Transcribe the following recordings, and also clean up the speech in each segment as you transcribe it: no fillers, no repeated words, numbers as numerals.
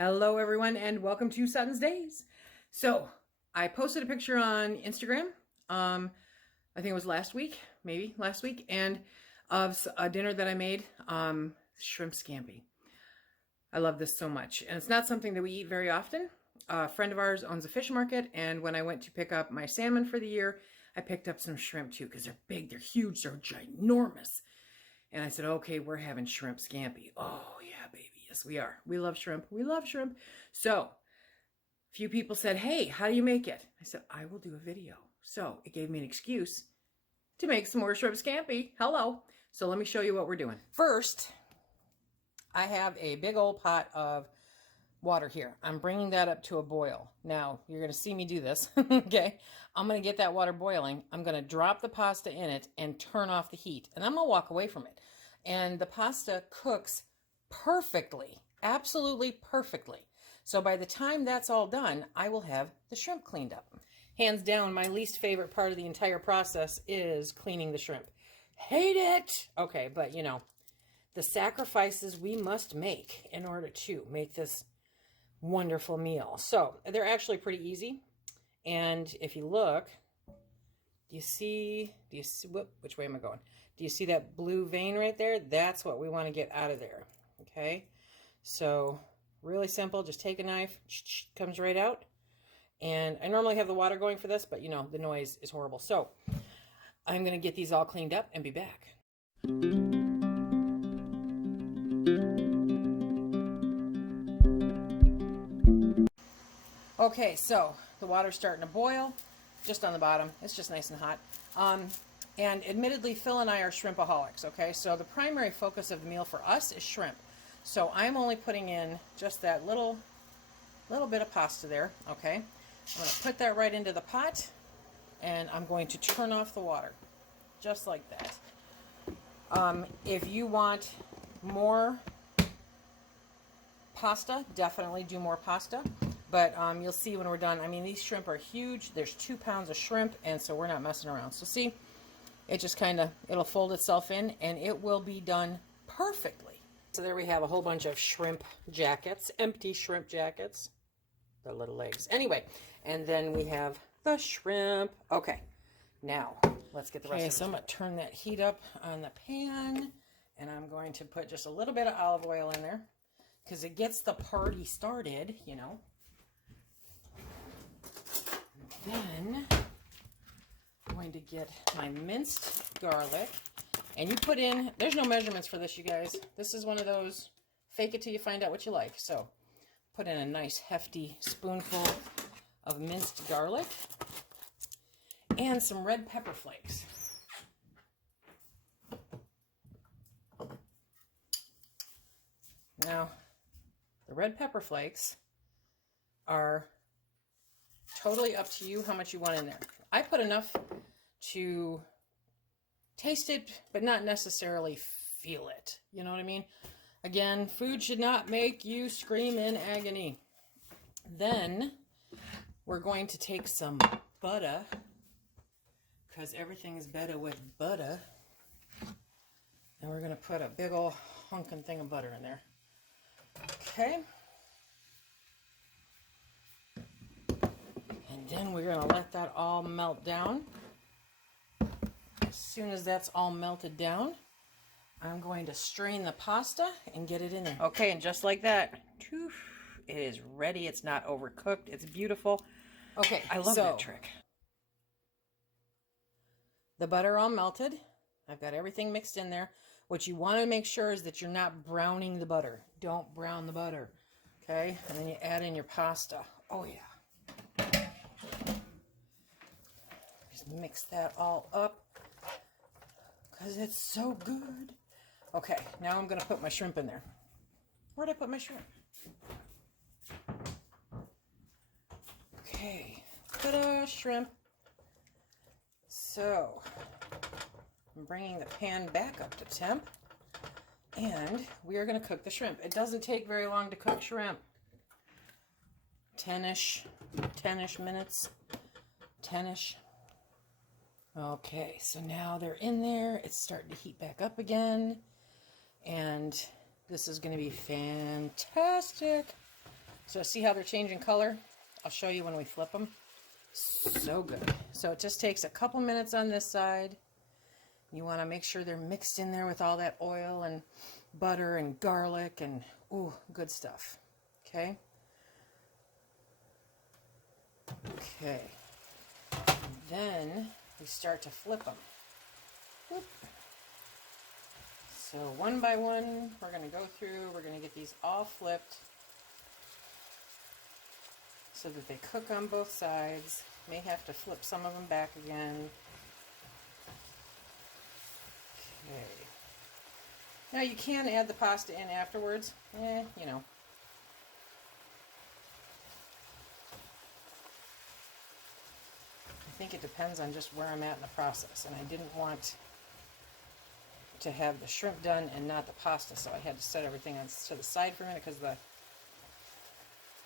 Hello everyone and welcome to SuttonsDaze. So I posted a picture on Instagram, I think it was last week, and of a dinner that I made, shrimp scampi. I love this so much, and it's not something that we eat very often. A friend of ours owns a fish market, and when I went to pick up my salmon for the year, I picked up some shrimp too, because they're big, they're huge, they're ginormous. And I said, okay, we're having shrimp scampi. Oh, yeah, baby. Yes, we are. We love shrimp. We love shrimp. So a few people said, hey, how do you make it? I said, I will do a video. So it gave me an excuse to make some more shrimp scampi. Hello. So let me show you what we're doing. First, I have a big old pot of water here. I'm bringing that up to a boil. Now, you're going to see me do this, okay? I'm going to get that water boiling. I'm going to drop the pasta in it and turn off the heat. And I'm going to walk away from it. And the pasta cooks perfectly, absolutely perfectly. So by the time that's all done, I will have the shrimp cleaned up. Hands down, my least favorite part of the entire process is cleaning the shrimp. Hate it! Okay, but you know, the sacrifices we must make in order to make this wonderful meal. So they're actually pretty easy. And if you look, do you see, whoop, which way am I going? Do you see that blue vein right there? That's what we want to get out of there. Okay. So really simple. Just take a knife, comes right out. And I normally have the water going for this, but you know, the noise is horrible. So I'm going to get these all cleaned up and be back. Okay, so the water's starting to boil, just on the bottom. It's just nice and hot. And admittedly, Phil and I are shrimpaholics, okay? So the primary focus of the meal for us is shrimp. So I'm only putting in just that little bit of pasta there, okay? I'm going to put that right into the pot, and I'm going to turn off the water, just like that. If you want more pasta, definitely do more pasta. But you'll see when we're done, I mean, these shrimp are huge. There's 2 pounds of shrimp, and so we're not messing around. So see, it just kind of, it'll fold itself in, and it will be done perfectly. So there we have a whole bunch of shrimp jackets, empty shrimp jackets. The little legs. Anyway, and then we have the shrimp. Okay, now let's get the rest of it. Okay, so I'm going to turn that heat up on the pan, and I'm going to put just a little bit of olive oil in there, because it gets the party started, you know. Then I'm going to get my minced garlic, and you put in, there's no measurements for this, you guys. This is one of those fake it till you find out what you like. So put in a nice hefty spoonful of minced garlic and some red pepper flakes. Now, the red pepper flakes are totally up to you how much you want in there. I put enough to taste it, but not necessarily feel it. You know what I mean? Again, food should not make you scream in agony. Then we're going to take some butter, because everything is better with butter. And we're going to put a big old hunkin' thing of butter in there. Okay. And then we're going to let that all melt down. As soon as that's all melted down, I'm going to strain the pasta and get it in there. Okay, and just like that, it is ready. It's not overcooked. It's beautiful. Okay, I love that trick. The butter all melted. I've got everything mixed in there. What you want to make sure is that you're not browning the butter. Don't brown the butter. Okay, and then you add in your pasta. Oh, yeah. Just mix that all up, because it's so good. Okay, now I'm going to put my shrimp in there. Where'd I put my shrimp? Okay, put a shrimp. So, I'm bringing the pan back up to temp, and we are going to cook the shrimp. It doesn't take very long to cook shrimp. 10-ish minutes, 10-ish. Okay, so now they're in there. It's starting to heat back up again. And this is going to be fantastic. So see how they're changing color? I'll show you when we flip them. So good. So it just takes a couple minutes on this side. You want to make sure they're mixed in there with all that oil and butter and garlic and, ooh, good stuff. Okay? Okay. Then we start to flip them. Whoop. So one by one, we're going to go through, we're going to get these all flipped so that they cook on both sides. May have to flip some of them back again. Okay. Now you can add the pasta in afterwards. You know. I think it depends on just where I'm at in the process, and I didn't want to have the shrimp done and not the pasta, so I had to set everything on to the side for a minute because the,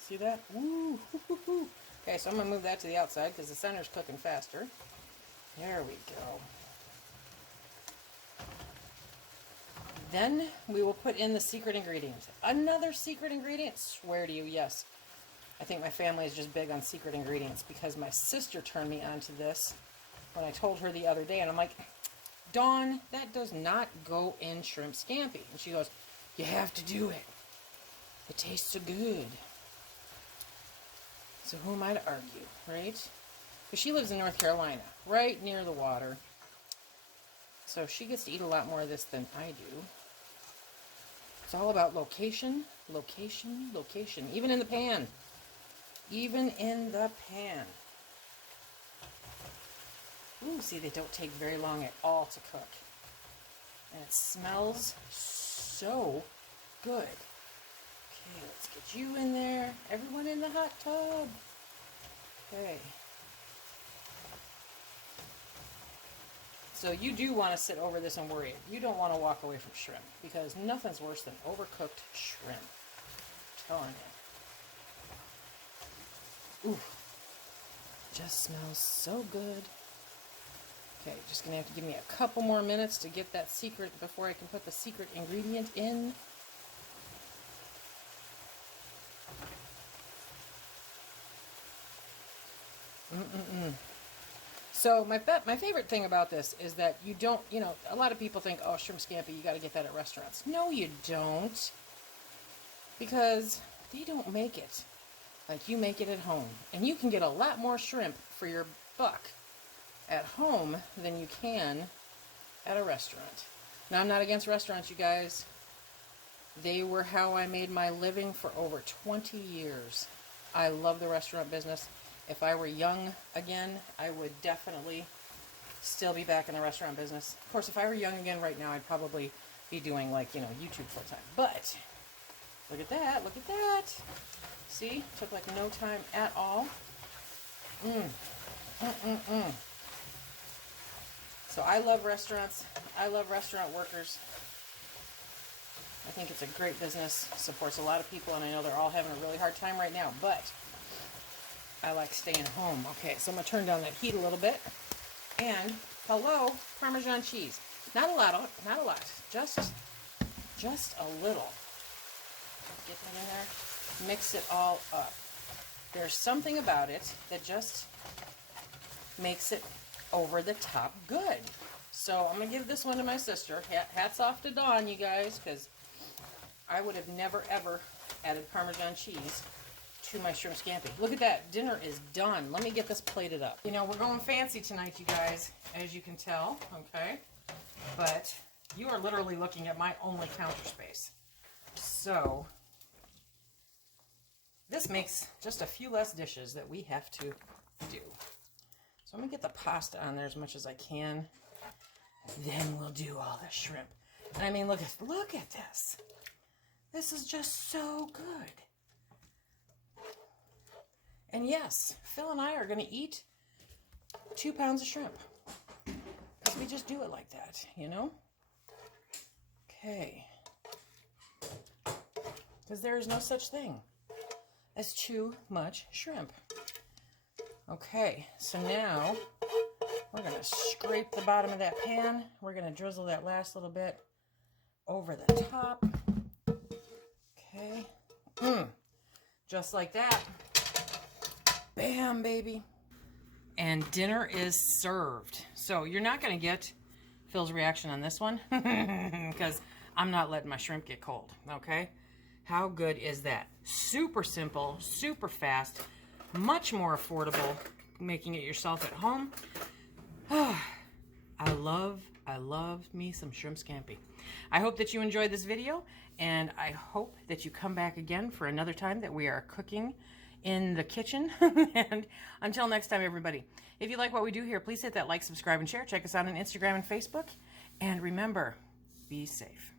see that? Woo, hoo, hoo, hoo. Okay, so I'm gonna move that to the outside because the center's cooking faster. There we go. Then we will put in the secret ingredient. Another secret ingredient? Swear to you, yes. I think my family is just big on secret ingredients because my sister turned me onto this when I told her the other day, and I'm like, Dawn, that does not go in shrimp scampi. And she goes, you have to do it. It tastes so good. So who am I to argue, right? Because she lives in North Carolina, right near the water. So she gets to eat a lot more of this than I do. It's all about location, location, location. Even in the pan. Even in the pan. Ooh, see, they don't take very long at all to cook. And it smells so good. Okay, let's get you in there. Everyone in the hot tub. Okay. So you do want to sit over this and worry. You don't want to walk away from shrimp because nothing's worse than overcooked shrimp. I'm telling you. Ooh. Just smells so good. Okay, just going to have to give me a couple more minutes to get that secret before I can put the secret ingredient in. So my favorite thing about this is that you don't, you know, a lot of people think, oh, shrimp scampi, you got to get that at restaurants. No, you don't. Because they don't make it like you make it at home. And you can get a lot more shrimp for your buck at home than you can at a restaurant. Now, I'm not against restaurants, you guys. They were how I made my living for over 20 years. I love the restaurant business. If I were young again, I would definitely still be back in the restaurant business. Of course, if I were young again right now, I'd probably be doing, like, you know, YouTube full time. But look at that, look at that. See, took like no time at all. So I love restaurants. I love restaurant workers. I think it's a great business. Supports a lot of people, and I know they're all having a really hard time right now, but I like staying home. Okay, so I'm going to turn down that heat a little bit. And, hello, Parmesan cheese. Not a lot, not a lot. Just a little. Get that in there. Mix it all up. There's something about it that just makes it over the top good. So I'm going to give this one to my sister. Hats off to Dawn, you guys, because I would have never, ever added Parmesan cheese to my shrimp scampi. Look at that. Dinner is done. Let me get this plated up. You know, we're going fancy tonight, you guys, as you can tell, okay? But you are literally looking at my only counter space. So this makes just a few less dishes that we have to do. So I'm going to get the pasta on there as much as I can. Then we'll do all the shrimp. And I mean, look at this. This is just so good. And yes, Phil and I are going to eat 2 pounds of shrimp. Because we just do it like that, you know? Okay. Because there is no such thing as too much shrimp. Okay, so now we're going to scrape the bottom of that pan. We're going to drizzle that last little bit over the top. Okay. Just like that. Bam, baby. And dinner is served. So you're not going to get Phil's reaction on this one because I'm not letting my shrimp get cold, okay? How good is that? Super simple, super fast, much more affordable, making it yourself at home. I love me some shrimp scampi. I hope that you enjoyed this video, and I hope that you come back again for another time that we are cooking in the kitchen. And until next time, everybody, if you like what we do here, please hit that like, subscribe, and share. Check us out on Instagram and Facebook. And remember, be safe.